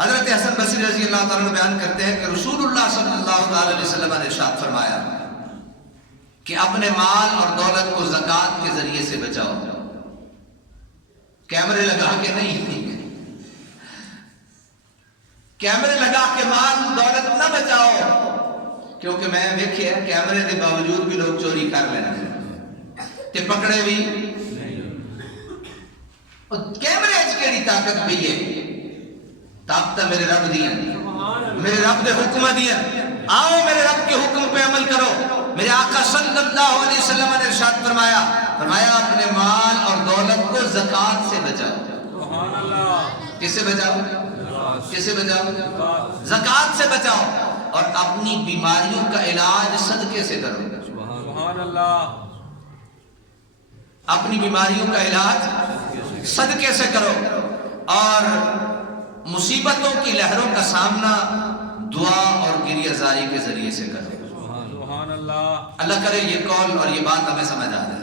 حضرت حسن بصری رضی اللہ تعالیٰ عنہ بیان کرتے ہیں کہ رسول اللہ صلی اللہ علیہ وسلم نے ارشاد فرمایا کہ اپنے مال اور دولت کو زکوٰۃ کے ذریعے سے بچاؤ. کیمرے لگا کے نہیں، کیمرے لگا کے مال دولت نہ بچاؤ، کیونکہ میں دیکھے کیمرے کے باوجود بھی لوگ چوری کر لیتے تے پکڑے بھی. کیمرے کیڑی طاقت بھی ہے؟ طاقت میرے رب دیا، میرے رب دے حکم دیا. آؤ میرے رب کے حکم پہ عمل کرو. میرے آقا صلی اللہ علیہ وسلم نے ارشاد فرمایا اپنے مال اور دولت کو زکوٰۃ سے بچاؤ. کس سے بچاؤ؟ کسے بچاؤ؟ زکوٰۃ سے بچاؤ. اور اپنی بیماریوں کا علاج صدقے سے کرو. سبحان اللہ. اپنی بیماریوں کا علاج صدقے سے کرو، اور مصیبتوں کی لہروں کا سامنا دعا اور گریہ زاری کے ذریعے سے کرو. اللہ کرے یہ قول اور یہ بات ہمیں سمجھ آ جائے.